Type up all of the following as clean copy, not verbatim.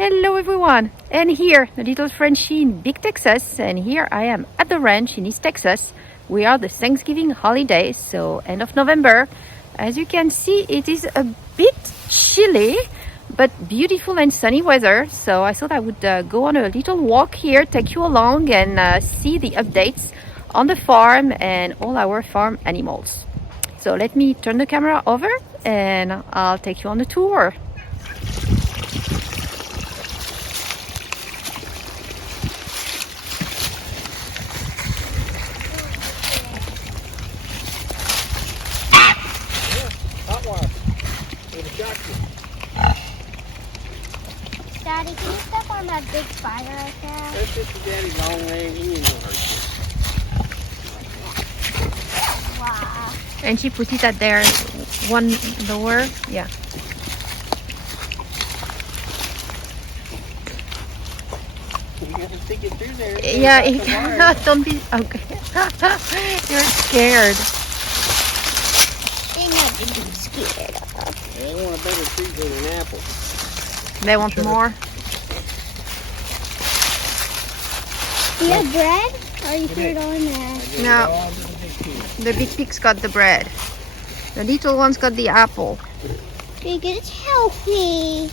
Hello everyone, and here the little Frenchie in Big Texas, and here I am at the ranch in East Texas. We are the Thanksgiving holiday, so end of November. As you can see, it is a bit chilly but beautiful and sunny weather, so I thought I would go on a little walk here, take you along and see the updates on the farm and all our farm animals. So let me turn the camera over and I'll take you on a tour. Daddy, can you step on that big spider right there? That's just Daddy's long leg. He ain't gonna hurt you. Wow. And she put it at there, one lower, yeah. You gotta stick it through there. Yeah, don't be, okay. You're scared. They might be scared of. They want a better treat than an apple. They want more? Do you have bread? Or you threw it all in there? No, the big pig's got the bread. The little one's got the apple. Big, it's healthy.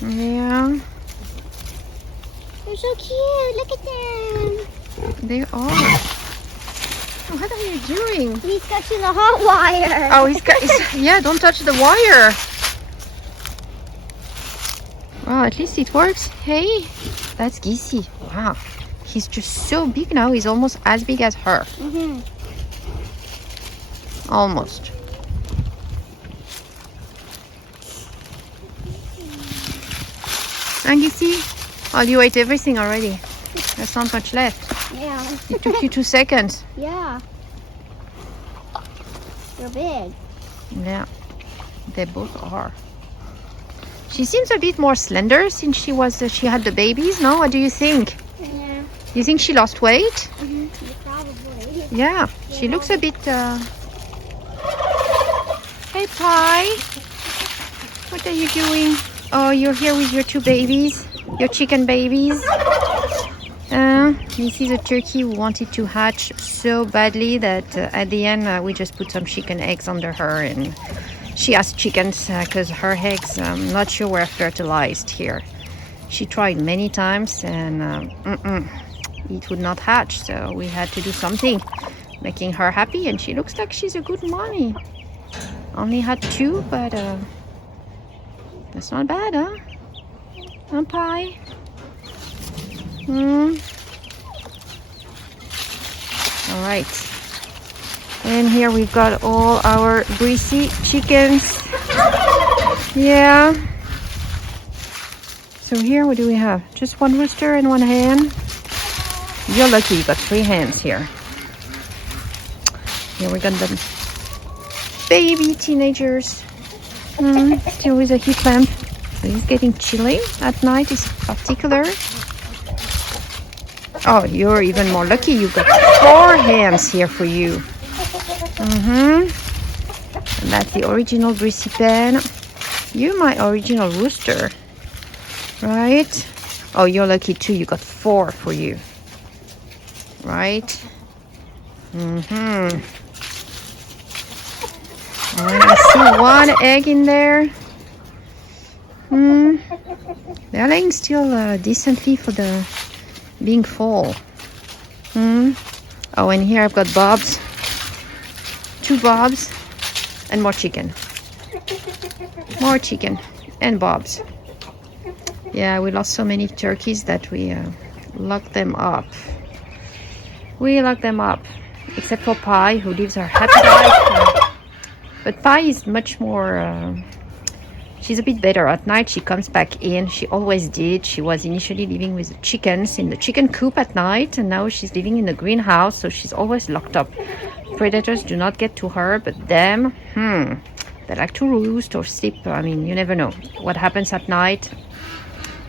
Yeah, They're so cute. Look at them. they are. What are you doing? He's touching the hot wire. Oh, yeah, don't touch the wire. Well, at least it works. Hey, that's Gissy. Wow, he's just so big now. He's almost as big as her. Almost. And Gissy, well, you ate everything already. There's not much left. Yeah. It took you 2 seconds. Yeah. They're big. Yeah, they both are. She seems a bit more slender since she had the babies. No, what do you think? Yeah. You think she lost weight? Probably. Yeah, she looks a bit. Hey, Pie. What are you doing? Oh, you're here with your 2 babies, your chicken babies. This is a turkey who wanted to hatch so badly that at the end we just put some chicken eggs under her, and she has chickens because her eggs, I'm not sure, were fertilized here. She tried many times and it would not hatch, so we had to do something, making her happy, and she looks like she's a good mommy. Only had 2, but that's not bad, huh? Huh, Pie? All right. And here we've got all our greasy chickens. Yeah. So here, what do we have? Just 1 rooster and 1 hen. You're lucky, you got 3 hens here. Here we got the baby teenagers. Still with a heat lamp. So it's getting chilly at night, is particular. Oh, you're even more lucky. You've got 4 hens here for you. And that's the original greasy pen. You're my original rooster, right? Oh, you're lucky too. You got 4 for you, right? And I see 1 egg in there. They're laying still decently for the being fall. Oh, and here I've got bobs. 2 bobs and more chicken. More chicken and bobs. Yeah, we lost so many turkeys that we locked them up. We locked them up, except for Pie, who lives her happy life. But Pie is much more. She's a bit better at night. She comes back in. She always did. She was initially living with the chickens in the chicken coop at night, and now she's living in the greenhouse, so she's always locked up. Predators do not get to her, but them, they like to roost or sleep. I mean, you never know what happens at night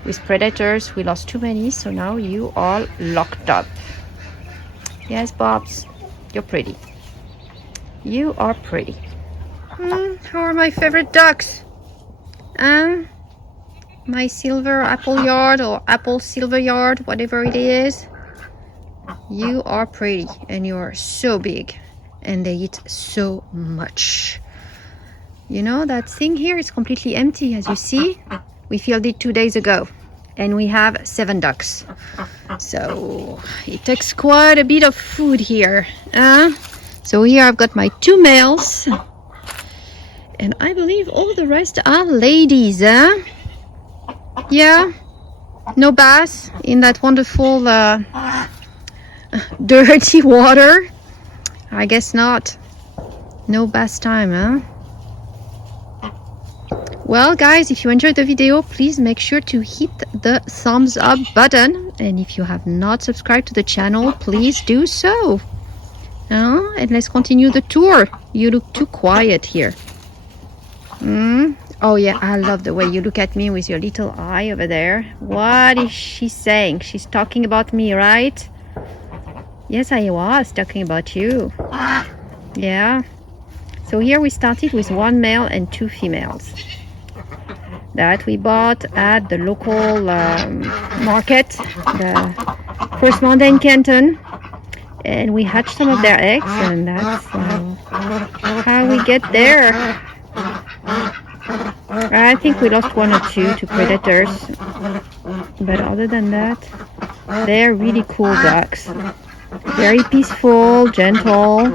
with predators. We lost too many, so now you are locked up. Yes, Bobs, you're pretty. You are pretty. Who are my favorite ducks? My silver apple yard or apple silver yard, whatever it is. You are pretty and you are so big and they eat so much. You know, that thing here is completely empty, as you see. We filled it 2 days ago and we have 7 ducks. So it takes quite a bit of food here. So here I've got my 2 males and I believe all the rest are ladies. Yeah, no bass in that wonderful dirty water. I guess not. No bass time, huh? Well guys, if you enjoyed the video, please make sure to hit the thumbs up button, and if you have not subscribed to the channel, please do so. And let's continue the tour. You look too quiet here. Oh yeah, I love the way you look at me with your little eye over there. What is she saying? She's talking about me, right? Yes, I was talking about you. Yeah. So here we started with 1 male and 2 females that we bought at the local market, the First Mountain Canton, and we hatched some of their eggs, and that's how we get there. I think we lost 1 or 2 to predators, but other than that, they're really cool ducks. Very peaceful, gentle.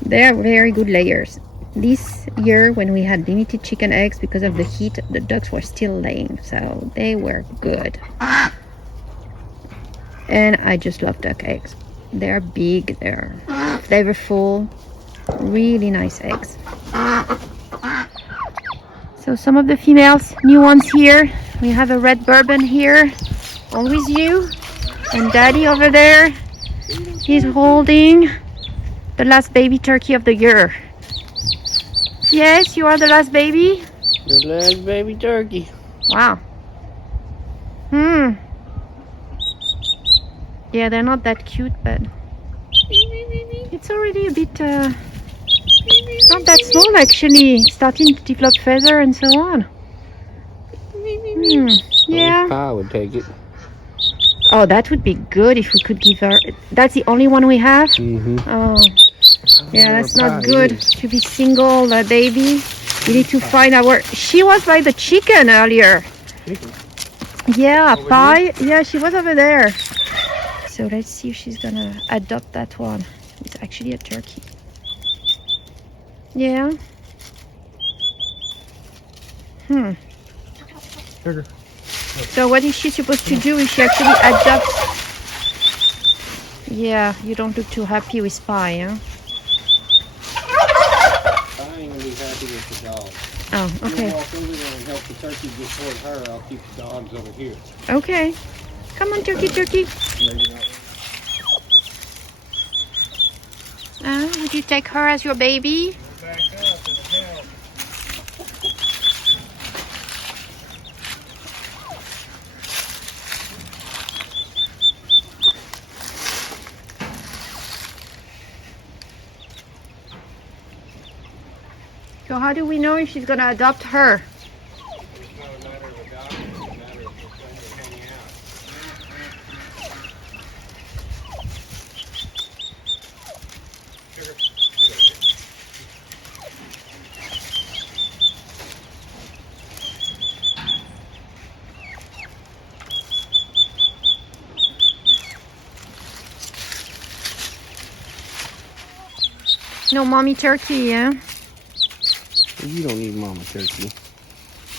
They're very good layers. This year, when we had limited chicken eggs because of the heat, the ducks were still laying, so they were good. And I just love duck eggs. They're big, they're flavorful, really nice eggs. So some of the females, new ones here. We have a red bourbon here, always you, and daddy over there. He's holding the last baby turkey of the year. Yes, you are the last baby? The last baby turkey. Wow. Yeah, they're not that cute, but it's already a bit, it's not that small actually. It's starting to develop feather and so on. Yeah. Pa would take it. Oh, that would be good if we could give her. That's the only one we have? Oh, yeah, that's not good to be single, baby. We need to find our. She was by the chicken earlier. Yeah, pie. Yeah, she was over there. So let's see if she's gonna adopt that one. It's actually a turkey. Yeah. Sugar. So what is she supposed to do if she actually adopts? Yeah, you don't look too happy with Pie, huh? I ain't gonna be happy with the dog. Oh, okay. You walk over there and help the turkey get toward her. I'll keep the dogs over here. Okay. Come on, turkey, turkey. Would you take her as your baby? Back up and help. So how do we know if she's gonna adopt her? It's not a matter of adoption, it's a matter of just letting it hang out. No mommy turkey, yeah? You don't need mama turkey.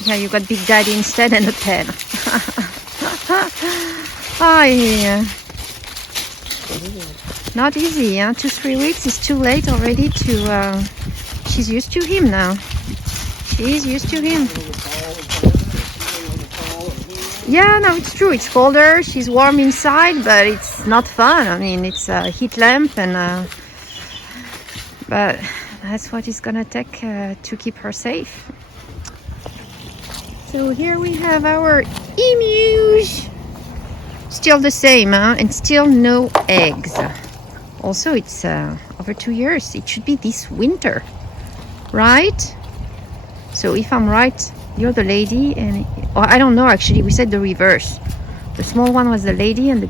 Yeah, you got Big Daddy instead and a pen. Oh, yeah. Not easy, yeah? 2-3 weeks is too late already to... she's used to him now. She's used to him. Yeah, no, it's true. It's colder. She's warm inside, but it's not fun. I mean, it's a heat lamp and... but that's what it's gonna take to keep her safe. So here we have our emus. Still the same, huh? And still no eggs. Also, it's over 2 years. It should be this winter, right? So if I'm right, you're the lady and Or I don't know actually, we said the reverse. The small one was the lady and the...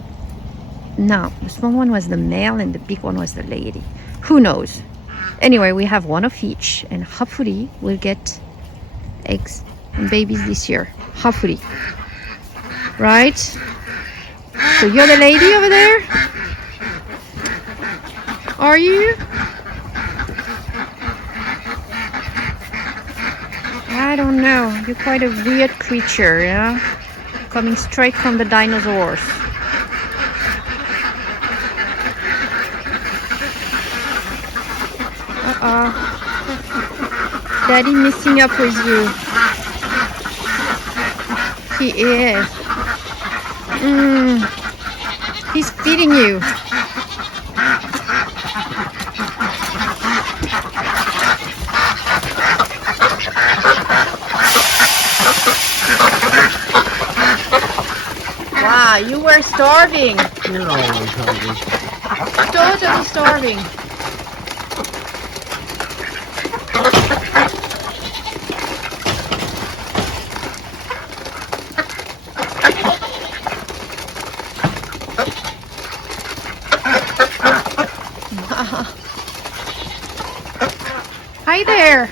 No, the small one was the male and the big one was the lady. Who knows? Anyway, we have one of each and hopefully we'll get eggs and babies this year. Hopefully. Right? So you're the lady over there? Are you? I don't know. You're quite a weird creature, yeah? Coming straight from the dinosaurs. Uh-oh. Daddy messing up with you. He is. He's feeding you. Wow, you were starving. You're always hungry. Totally starving. Hi there.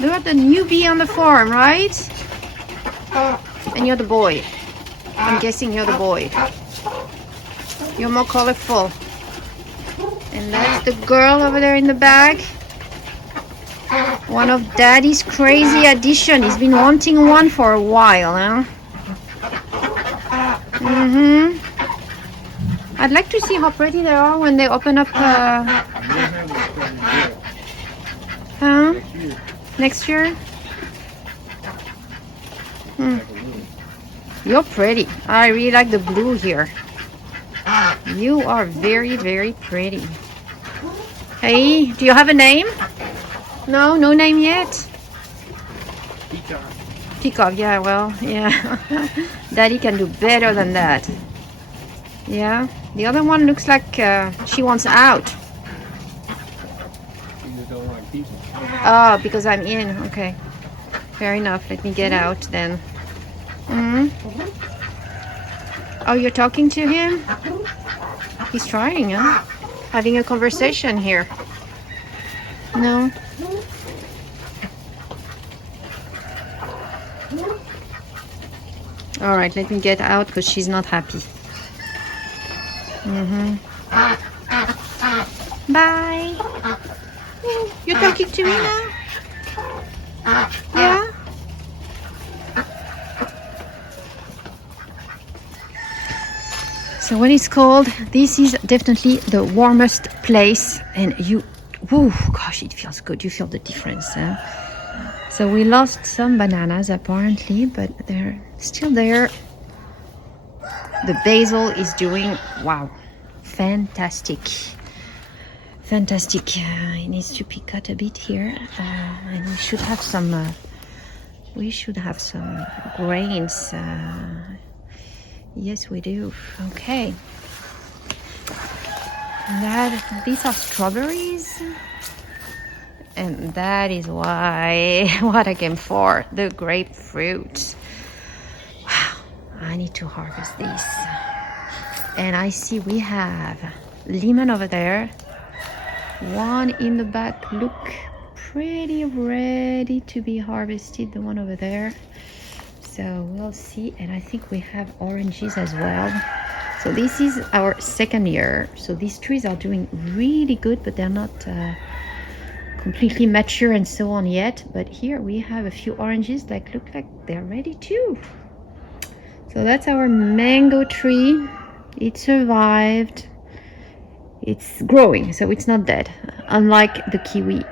You're the newbie on the farm, right? And you're the boy. I'm guessing you're the boy. You're more colorful. And that's the girl over there in the back. One of Daddy's crazy addition. He's been wanting one for a while, huh? I'd like to see how pretty they are when they open up. Huh? Next year? You're pretty. I really like the blue here. You are very, very pretty. Hey, do you have a name? No, no name yet? Peacock. Peacock, yeah, well, yeah. Daddy can do better than that. Yeah, the other one looks like she wants out. You just don't like people. Oh, because I'm in. Okay. Fair enough. Let me get out then. Oh, you're talking to him? He's trying, huh? Having a conversation here. No? All right, let me get out because she's not happy. Bye. You're talking to me now? Yeah? So when it's cold, this is definitely the warmest place, and oh gosh, it feels good. You feel the difference, huh? So we lost some bananas apparently, but they're still there. The basil is doing, wow, fantastic. Fantastic. It needs to be cut a bit here, and we should have some grains. Yes, we do. Okay. These are strawberries, and that is why what I came for, the grapefruit. Wow, I need to harvest this. And I see we have lemon over there. One in the back, look pretty ready to be harvested. The one over there. So we'll see. And I think we have oranges as well. So this is our second year. So these trees are doing really good, but they're not completely mature and so on yet. But here we have a few oranges that look like they're ready too. So that's our mango tree. It survived. It's growing, so it's not dead. Unlike the kiwi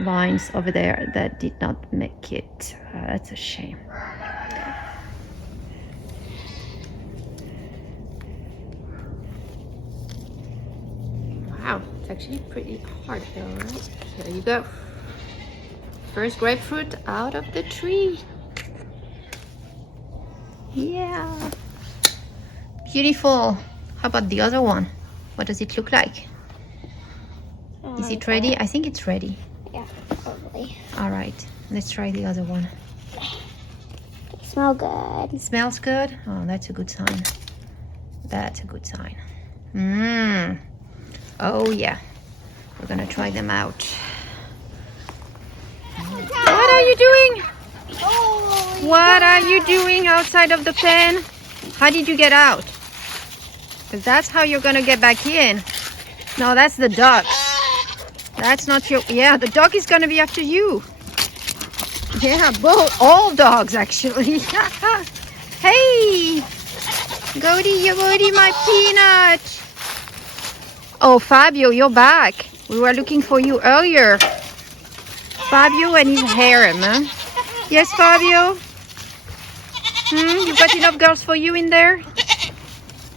vines over there that did not make it. That's a shame. Wow, it's actually pretty hard though, right? There you go. First grapefruit out of the tree. Yeah. Beautiful. How about the other one? What does it look like? Is it ready? I think it's ready. Yeah, probably. All right, let's try the other one. Smell good. Smells good? Oh, that's a good sign. That's a good sign. Mmm. Oh, yeah. We're gonna try them out. What are you doing? Oh, What are you doing outside of the pen? How did you get out? Because that's how you're gonna get back in. No, that's the dog. That's not your... Yeah, the dog is gonna be after you. Yeah, both. All dogs, actually. Hey! Goody, my peanut. Oh, Fabio, you're back. We were looking for you earlier. Fabio and his harem, huh? Yes, Fabio? You've got enough girls for you in there?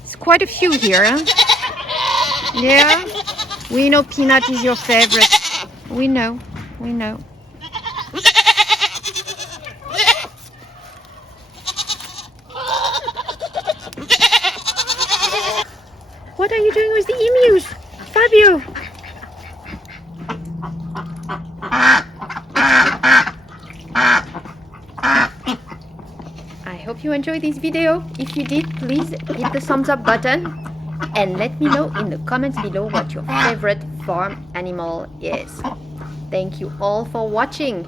It's quite a few here, huh? Yeah? We know Peanut is your favorite. We know. We know. What are you doing with the emus? Fabio! I hope you enjoyed this video. If you did, please hit the thumbs up button and let me know in the comments below what your favorite farm animal is. Thank you all for watching.